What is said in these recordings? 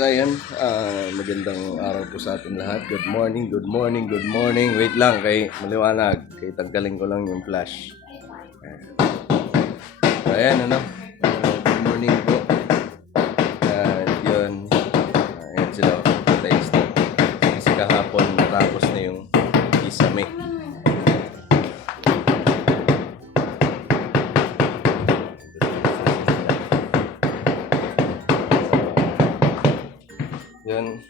So ayun, magandang araw po sa atin lahat. Good morning, good morning, good morning. Wait lang, kay maliwanag. Kay tanggalin ko lang yung flash. So ayan, good morning po. Yun. Ayan sila. Thanks na. Kasi kahapon natapos na yung isame. Yan.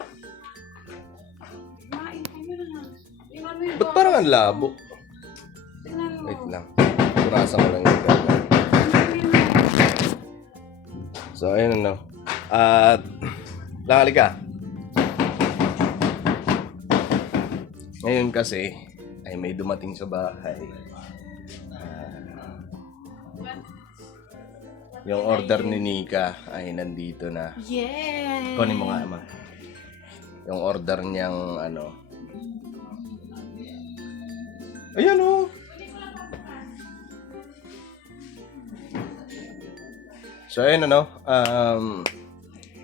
Ba't parang ang labo? Wait lang. Purasan ko lang yung camera. So, ayun At, lakali ka. Ngayon kasi, ay may dumating sa bahay. Yung order ni Nika ay nandito na. Yay! Kunin mo nga, Ama. Yung order niyang Ayan So ayun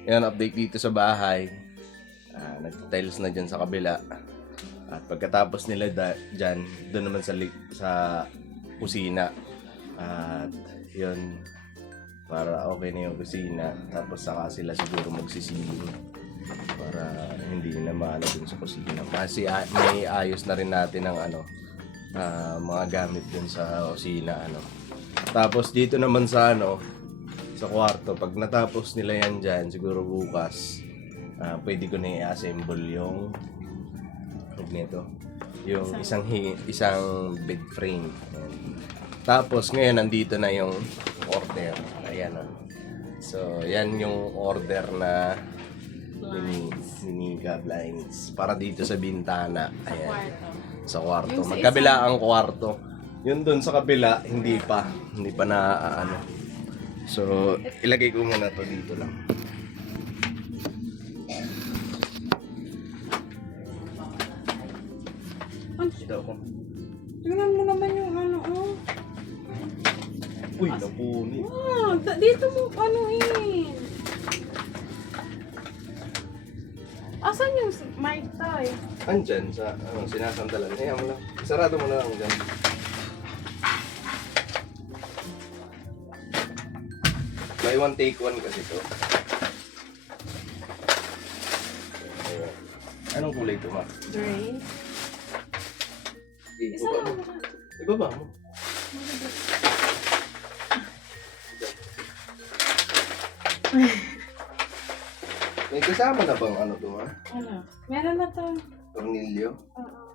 yan update dito sa bahay. Nagtitiles na dyan sa kabila. At pagkatapos nila dyan, doon naman sa kusina. At yun, para okay na yung kusina. Tapos saka sila siguro magsisiling para hindi na maano dun sa kusina. Kasi may ayos na rin natin ng mga gamit dun sa kusina. Tapos dito naman sa sa kwarto, pag natapos nila yan dyan, siguro bukas, pwede ko na i-assemble yung isang bed frame. Tapos ngayon nandito na yung order. Ayan So yan yung order na Nika blinds para dito sa bintana. Ayan. Sa kwarto. Magkabila ang kwarto. Yun dun sa kabila, hindi pa na So, ilagay ko muna to dito lang. Ito ko. Tingnan mo naman yung Uy, napuni. Dito mo anuhin. Asan yung mic tayo? Andyan sa sinasandalan. Ayan mo lang. Sarado mo na lang dyan. Buy one take one kasi to. Ayan. Anong kulay ito, Ma? Gray. Isa Ibaba lang mo. naman. Ibaba mo. May kasama na bang to, Ma? Meron na to. Tornilyo? Oo.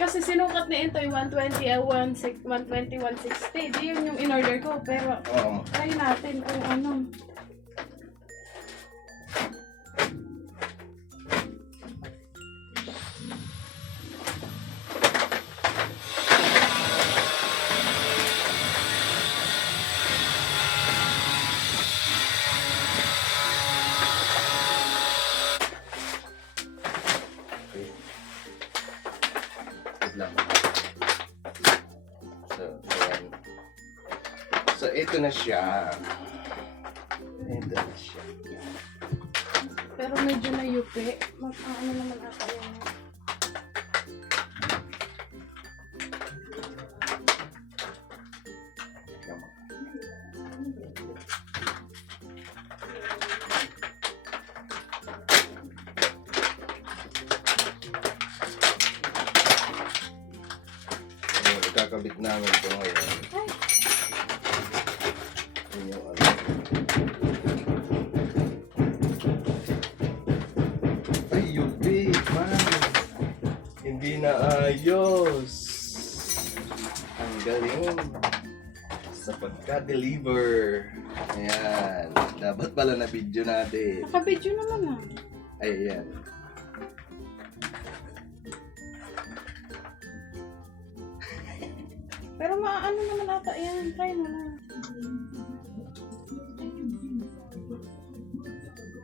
Kasi sinukat ni Intoy 120, 120, 160. Di yun yung in-order ko. Pero Oo. try natin kung ano. Lang. So, ayan. So, ito na siya. Ito na siya. Pero medyo nayupi. Ano naman ata yan. Kakabit namin ito ngayon. Yun yung Ay, yubi, man. Hindi na ayos. Ang galing. Sa pagka-deliver. Ayan. Dapat pala na video natin. Naka-video naman Ay, ayan. Pero maano naman ata yan. Try mo na.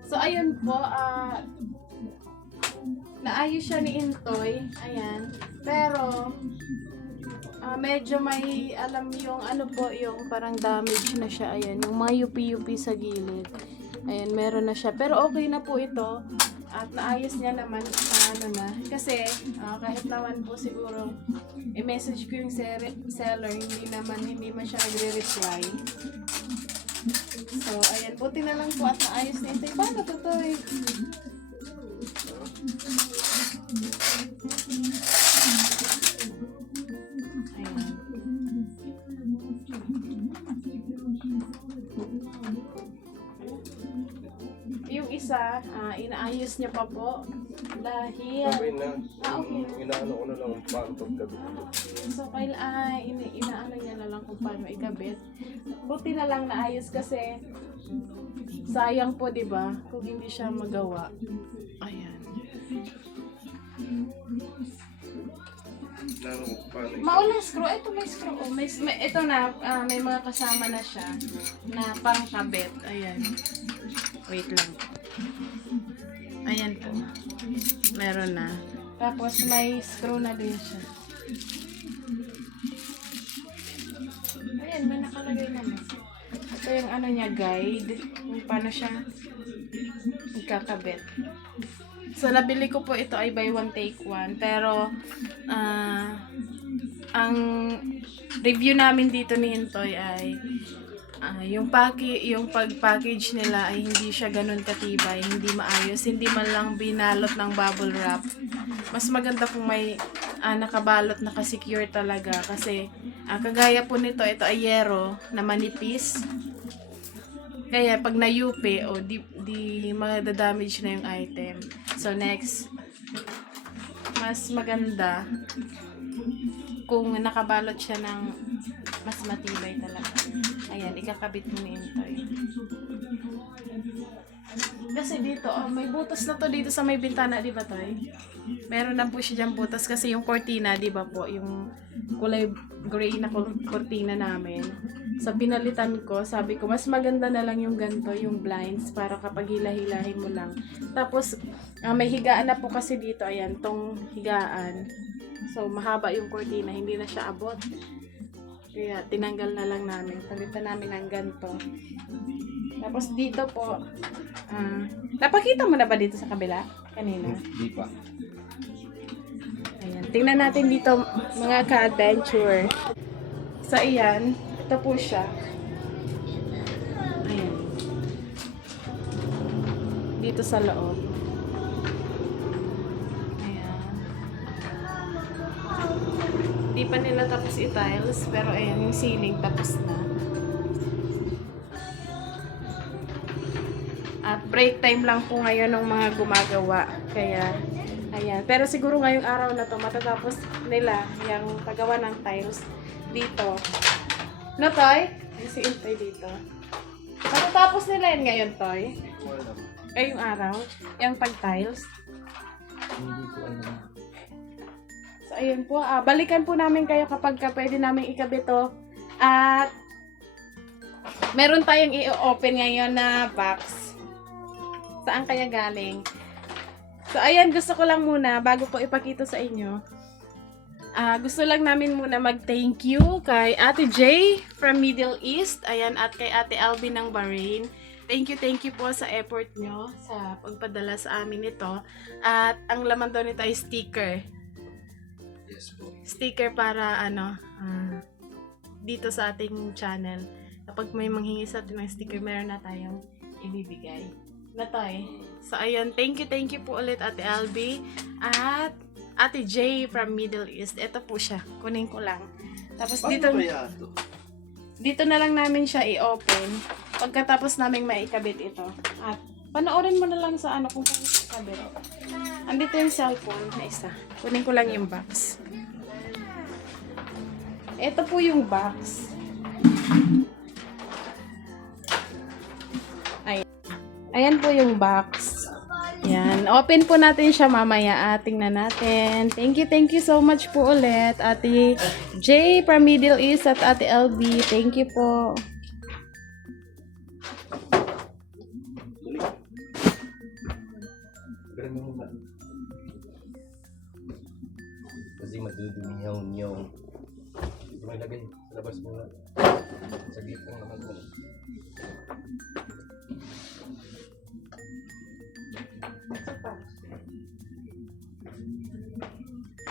So, ayun po. Naayos siya ni Intoy. Ayan. Pero, medyo may alam yung yung parang damage na siya. Ayan. Yung mga yupi-yupi sa gilid. Ayan, meron na siya. Pero okay na po ito. At naayos niya naman ano na. Kasi kahit naman po siguro i-message ko yung seller, hindi man siya nagre-reply. So, ayan, buti na lang po at naayos na ito. Paano to to eh? Ayan. Yung isa, inaayos niya pa po. Dahil, na. okay. Inaano ko na lang ang pantog gabi. So, inaano niya na lang kung paano ikabit. Buti na lang naayos kasi sayang po, di ba? Kung hindi siya magawa. Ayan. Maulang screw. Ito may screw. Oh, ito na, may mga kasama na siya na pangkabit. Ayan. Wait lang. Ayan po. Meron na. Tapos may screw na din siya. Ayan, may nakalagay naman. Ito yung ano niya, guide. Kung paano siya ikakabit. So, nabili ko po ito ay buy one take one. Pero, ang review namin dito ni Intoy ay yung pag-package nila ay hindi siya ganun katibay, hindi maayos, hindi man lang binalot ng bubble wrap. Mas maganda kung may nakabalot, nakasecure talaga kasi kagaya po nito, ito ay yero na manipis. Kaya pag nayupi, di madadamage na yung item. So next, mas maganda kung nakabalot siya ng mas matibay talaga. Ayan, ikakabit mo ni Intoy. Kasi dito, may butas na to dito sa may bintana, di ba, Toy? Meron na po siya dyan butas kasi yung cortina, di ba po, yung kulay gray na cortina namin. So, pinalitan ko, sabi ko, mas maganda na lang yung ganito, yung blinds, para kapag hila-hilahin mo lang. Tapos, may higaan na po kasi dito, ayan, tong higaan. So, mahaba yung cortina, hindi na siya abot. Kaya, tinanggal na lang namin. Palitan namin ng ganito. Tapos, dito po, napakita mo na ba dito sa kabila? Kanina? Hindi pa. Ayan. Tingnan natin dito, mga ka-adventure. So, ayan. Ito po siya. Ayan. Dito sa loob. Ayan. Di pa nila tapos i-tiles, pero ayan, yung ceiling tapos na. At break time lang po ngayon ng mga gumagawa. Kaya, ayan. Pero siguro ngayong araw na to matatapos nila yung paggawa ng tiles dito. No, Toy? Ay, si Intoy dito. Matatapos nila yun ngayon, Toy? Ngayong araw? Yung pag-tiles? So, ayun po. Balikan po namin kayo kapag pwede namin ikabit to. At, meron tayong i-open ngayon na box. Saan kaya galing? So, ayan, gusto ko lang muna, bago ko ipakita sa inyo, gusto lang namin muna mag-thank you kay Ate J from Middle East, ayan, at kay Ate Alvin ng Bahrain. Thank you po sa effort nyo sa pagpadala sa amin nito. At ang laman daw nito ay sticker. Yes po. Sticker para dito sa ating channel. Kapag may manghingi sa atin ng sticker, meron na tayong ibibigay. Natoy. So, ayun. Thank you po ulit, Ate Albi. At Ate J from Middle East. Ito po siya. Kunin ko lang. Tapos dito na lang namin siya i-open. Pagkatapos namin maikabit ito. At panoorin mo na lang sa kung paano ikabit. Andito yung cellphone na isa. Kunin ko lang yung box. Ito po yung box. Ayan po yung box. Yan. Open po natin siya mamaya. Tingnan natin. Thank you so much po ulit. Ate J from Middle East at Ate LB. Thank you po. Kasi madudumiyaw-niyaw. Ito may lagay. Sa labas mo na. Saglit lang naman mo.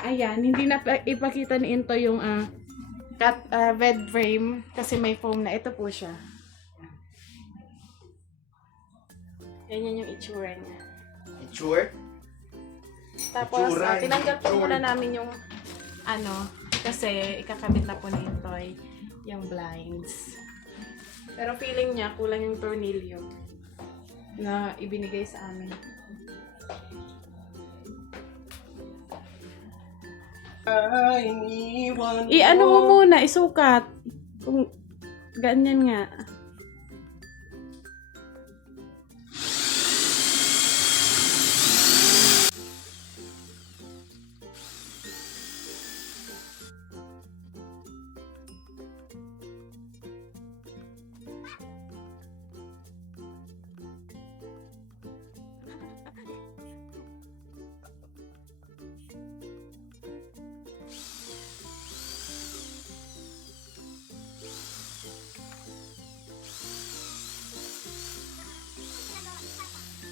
Ayan, hindi na ipakita ni Into yung bed frame kasi may foam na. Ito po siya. Ganyan yung itsura niya. Sure? Tapos, Itsura, tinanggap po itsura. muna namin yung kasi ikakabit na po ni Intoy yung blinds. Pero feeling niya, kulang yung tornilyo na ibinigay sa amin. Iniwan I-ano mo muna, isukat. Kung ganyan nga.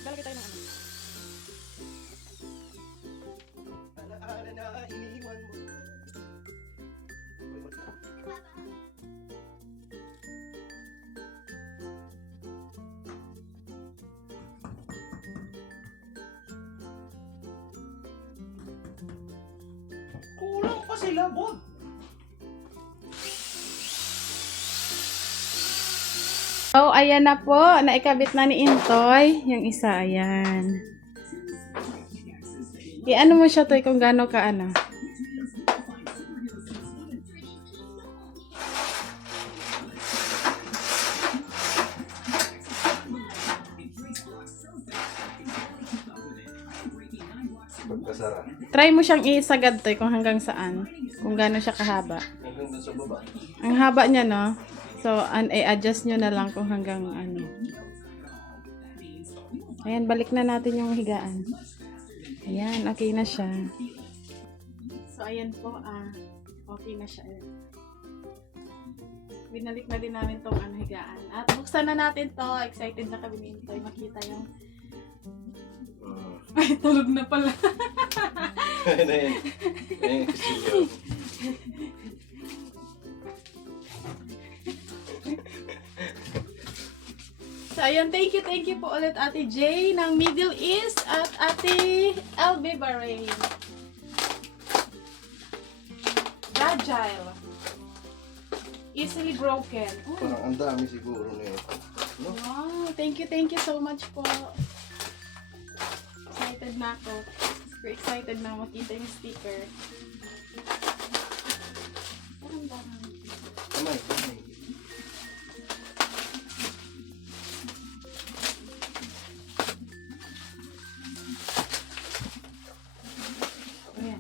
Lalagay tayo ng ano. Alaala na iniwan mo. Kulang pa sila, Bod. Oh, ayan na po. Naikabit na ni Intoy. Yung isa, ayan. I-ano mo siya, Toy, kung gaano ka, ano. Pagkasara. Try mo siyang isagad, Toy, kung hanggang saan. Kung gaano siya kahaba. Hanggang dun sa baba. Ang haba niya, no? So, i-adjust nyo na lang kung hanggang ano. Ayan, balik na natin yung higaan. Ayan, okay na siya. So, ayan po, okay na siya. Binalik na din namin tong higaan. At buksan na natin to. Excited na kami ni Intoy makita yung... Ay, tulog na pala. Ayun na yun. Ayun, kasi So, ayun, thank you po ulit Ate J ng Middle East at Ate LB Bahrain. Fragile. Easily broken. Oh, parang ang dami siguro na ito. No? wow, thank you so much po. Excited na ako. Super excited na makita yung sticker. Parang parang. Kamay, kamay. Ayan.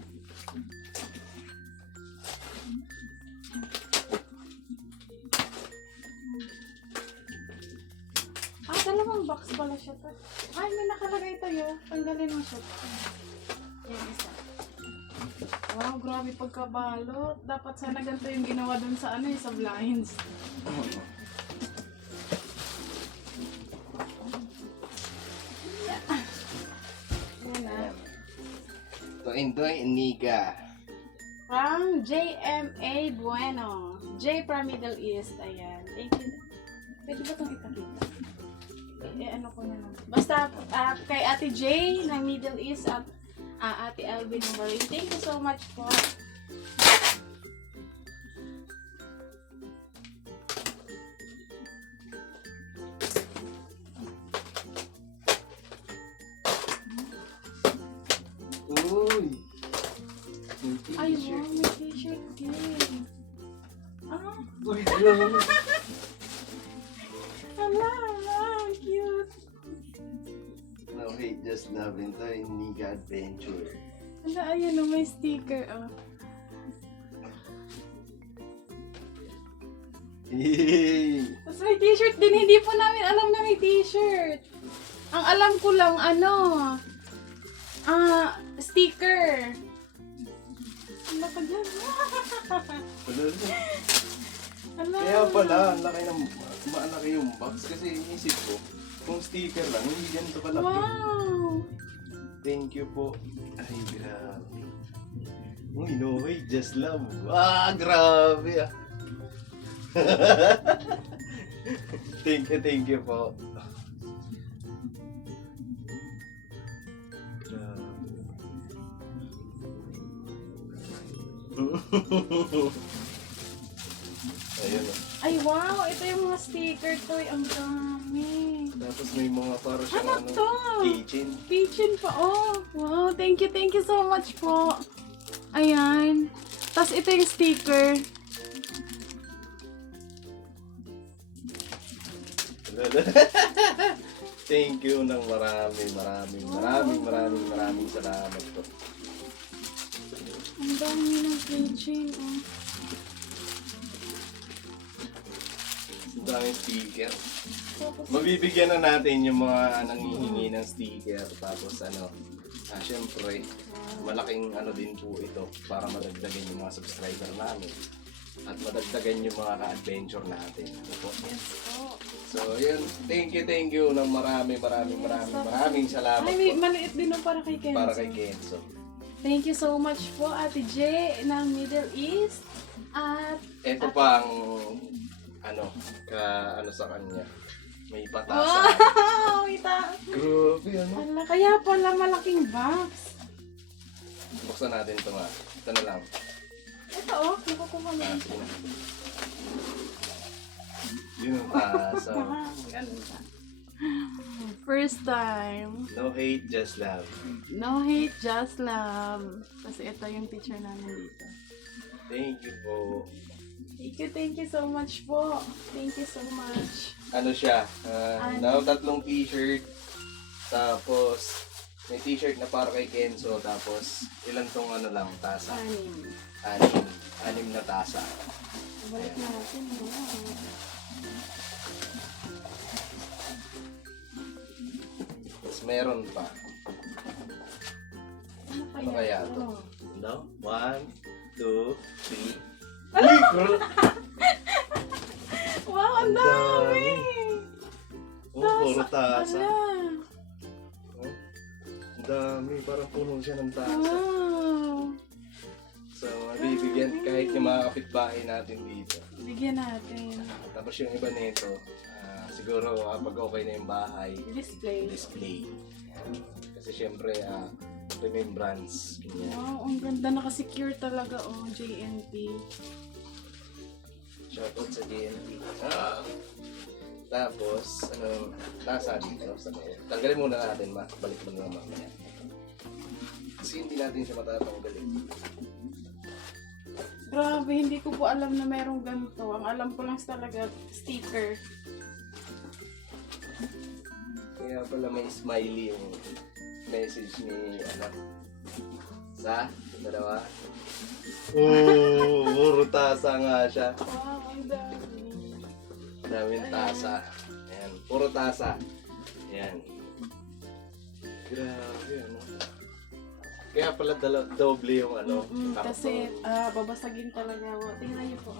Dalawang box pala siya to. Ay, may nakalagay tayo. Tanggalin mo siya. Yan, isa. Wow, grabe pagkabalot. Dapat sana ganito yung ginawa dun sa sa blinds. Yan na. Toy, Nika. From JMA Bueno. J from Middle East. Ayan. Thank you. Pwede ba itong ipakita? Ano ko na lang. Basta kay Ate J ng Middle East at Ate Alvin ng Bahrain. Thank you so much po. Uy! Ay, wow, may t-shirt din. Uy, grabe. Hala, cute. No hate, just love. Toy, Nika Adventure. Hala, ayun o, may sticker. Yay! Tapos may t-shirt din. Hindi po namin alam na may t-shirt. Ang alam ko lang, sticker. Ano pa dyan? Hala. Kaya pala, ang laki ng malaki yung box kasi inisip ko, Kung sticker lang, hindi ganito kalaki. Wow! Thank you po. Ay, grabe. Uy, no way, just love. Ah, grabe ah. Thank you po. Grabe. Ayun oh. Ay, wow! Ito yung mga sticker toy. Ang dami. Tapos may mga para siyang Ano to? keychain. Kitchen pa. Oh, wow. Thank you so much po. Ayan. Tapos ito yung sticker. Thank you ng maraming salamat po. Ang dami ng kitchen. Oh. Ang daming sticker. Tapos, Mabibigyan na natin yung mga nanghihingi ng sticker. Tapos syempre, malaking din po ito para madagdagan yung mga subscriber namin. At madagdagan yung mga ka-adventure natin. Ano po? yes po. So, yun. Thank you ng maraming salamat Ay, may po. maliit din para kay Kenzo. Para kay Kenzo. Thank you so much po, Ate J ng Middle East. At Ito pang sa kanya. May patasan. wow! Ita. Grabe, ano? Ala, kaya pala malaking box. Buksan natin ito nga. Ito na lang. Ito oh, nakukuha mo. Yun ang tasa. Ganda. First time. No hate, just love. No hate, just love. Kasi ito yung picture namin dito. Thank you po. Thank you so much po. Thank you so much. Ano siya? Tatlong t-shirt. Tapos, may t-shirt na para kay Kenzo. Tapos, ilan tong tasa? Anim na tasa. Balik natin. Wow. Tapos, meron pa. Ano kaya to? No? 1, 2, 3. Uy! Wow, ang dami! Oh, puro tasa. Ala. Oh, ang dami. Parang puno siya ng tasa. Wow. So, mabibigyan kahit yung mga kapitbahay natin dito. Bigyan natin. Tapos yung iba nito, siguro pag okay na yung bahay, display. Kasi syempre, remembrance. Ganyan. Wow, ang ganda. Naka-secure talaga, oh, JNT. Shoutout sa JNT. Tapos, tasa dito sa may. Tanggalin muna natin, balik mo na mamaya. Kasi hindi natin siya matatanggalin. Grabe, hindi ko po alam na merong ganito. Ang alam ko lang talaga, sticker. Kaya pala may smiley yung message ni sa dalawa. Oh, puro tasa nga siya. Wow, ang dami. Daming tasa. Ayan, puro tasa. Ayan. Grabe, ano. Kaya pala doble yung karton. Kasi babasagin talaga. Tingnan niyo po.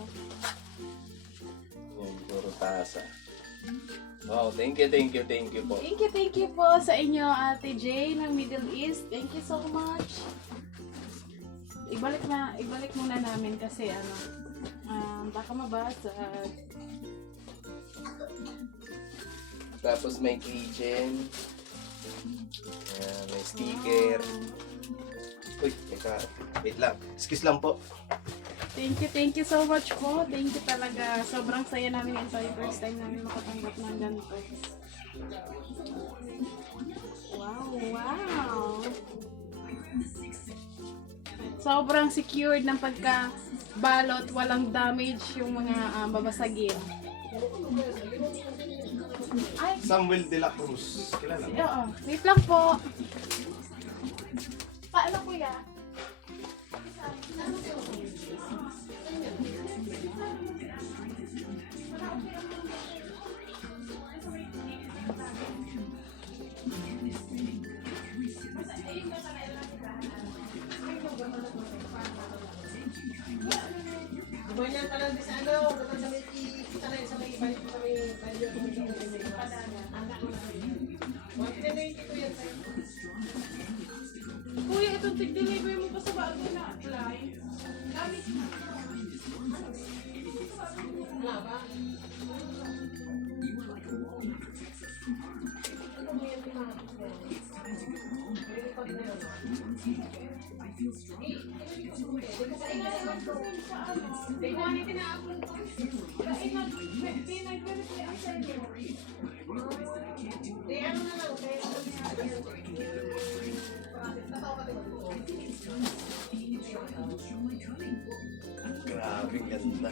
Ayan, puro tasa. Wow, thank you po. Thank you po sa inyo, Ate J ng Middle East. Thank you so much. Ibalik muna namin kasi baka mabasag. Tapos may keychain. Ayan, may sticker. Uy, teka. Wait lang. Excuse lang po. Thank you so much po. Thank you talaga. Sobrang saya namin ito. Yung first time namin makatanggap ng ganito. Wow. Sobrang secured ng pagkabalot. Walang damage yung mga babasagin. Ay, Samuel de la Cruz. Kilala mo? oo. Wait lang po. Paano kuya? Ganyan ka lang sa sa may kita na sa may balik sa may bago na-apply. Gamit na. Wala ba? Grabe, ganda.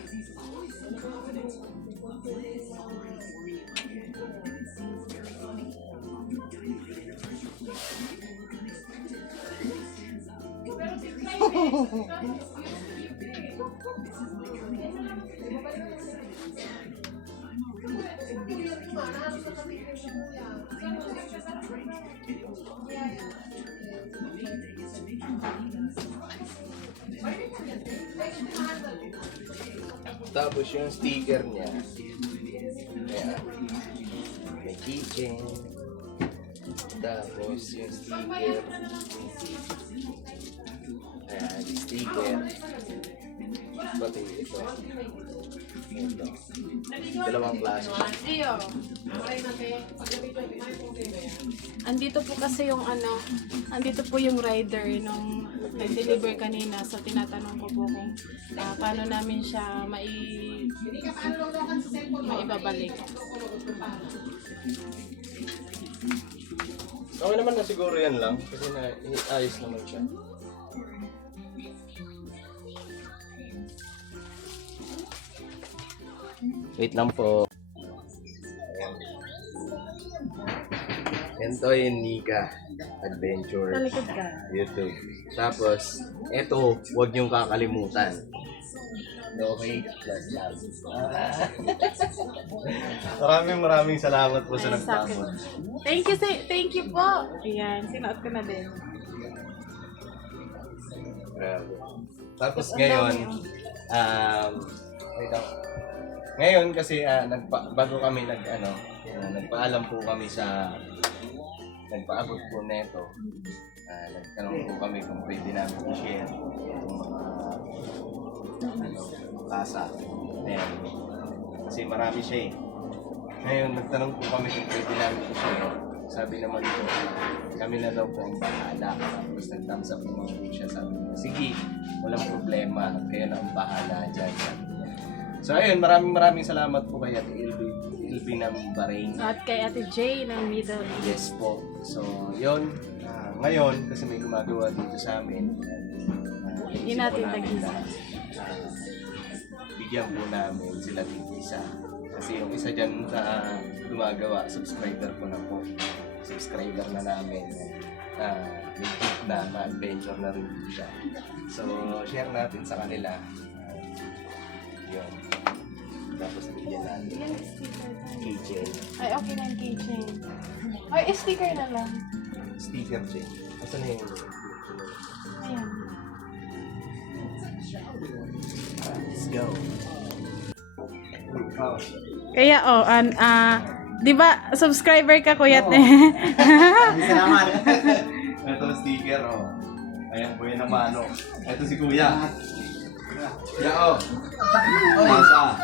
Tapos yung sticker niya, ayan, may keychain. Tapos yung sticker, ayan, sticker. Pati ito. Ito. Dalawang klase. Ayo. Andito po kasi yung andito po yung rider nung nag-deliver kanina. So tinatanong ko po kung paano namin siya maibabalik. Okay naman na siguro yan lang kasi ayos naman siya. Wait lang po. Yan to yung Nika Adventure Talikod ka. YouTube. Tapos, eto, huwag niyong kakalimutan. Okay, plus love. Maraming salamat po sa nagpamot. Thank you po. Ayan, sinuot ko na din. Grabe. Tapos ngayon, wait lang. Ngayon kasi bago kami nagpaalam po kami sa nagpaabot po neto. Nagtanong po kami kung pwede namin i-share yung mga kasa. Ayan. Kasi marami siya eh. Ngayon nagtanong po kami kung pwede namin i-share. Sabi naman ko, kami na daw po ang bahala. Tapos nag-thumbs up naman po siya. Sabi niya, sige, walang problema. Kayo na ang bahala dyan. So ayun, maraming salamat po kay Ate Ilby ng Bahrain. At kay Ate Jay ng Middle East. Yes po. So yun, ngayon kasi may gumagawa dito sa amin. Hindi natin tag-isa. Bigyan po namin sila tig-isa. Kasi yung isa dyan na gumagawa, subscriber ko na po. Subscriber na namin. Legit na adventure na rin siya. So share natin sa kanila. Yun. Tapos bigyan natin Yan, sticker. keychain. Ay, okay na yung keychain. Ay, sticker na lang. Sticker chain. Asa na yung Ayan. let's go. Kaya, di ba, subscriber ka, Kuya Te? Salamat. Ito sticker, oh. Ayan po yun naman, oh. Ito si Kuya. Kuya, oh. Masa.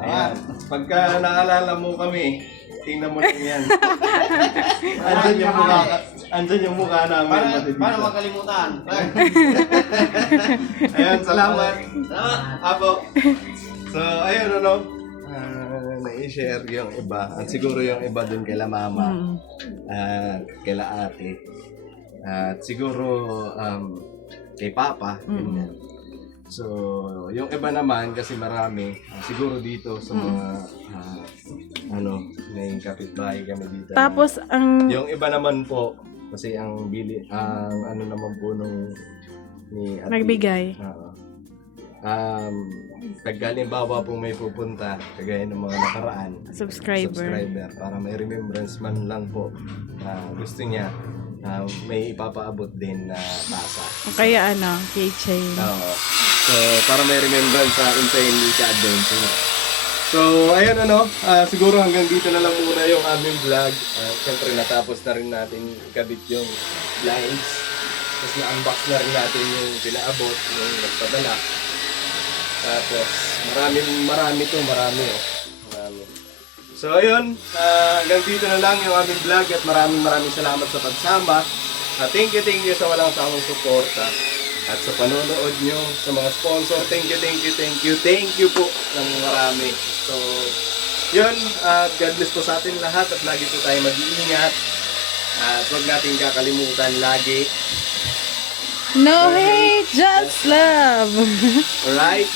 Ayan. Pagka naalala mo kami, tingnan mo lang yan. Andyan yung mukha namin. Paano makalimutan? Ayan, salamat. Apo. So, ayun, na-i-share yung iba. At siguro yung iba dun kaila mama. At kaila ate. At siguro kay papa. Ganyan. So, yung iba naman kasi marami. Siguro dito sa mga may kapitbahay kami dito. Tapos, Yung iba naman po, kasi ang naman po nung ni Ate, nagbigay. pag halimbawa po may pupunta, kagaya ng mga nakaraan, Subscriber. para may remembrance man lang po na gusto niya, may ipapaabot din na tasa. O kaya keychain. Oo. So, para may remembrance sa Nika Adventure. So, ayun siguro hanggang dito na lang muna yung aming vlog. Siyempre natapos na rin natin ikabit yung lines. Tapos na-unbox na rin natin yung pinaabot, yung nagpadala. Tapos marami to, marami. So ayun, hanggang dito na lang yung aming vlog at maraming salamat sa pagsama. Thank you sa walang sawang suporta at sa panonood nyo, sa mga sponsor. Thank you po ng marami. So yun, God bless po sa atin lahat at lagi po tayo mag-iingat. At huwag natin kakalimutan lagi. No hate, just love. Alright?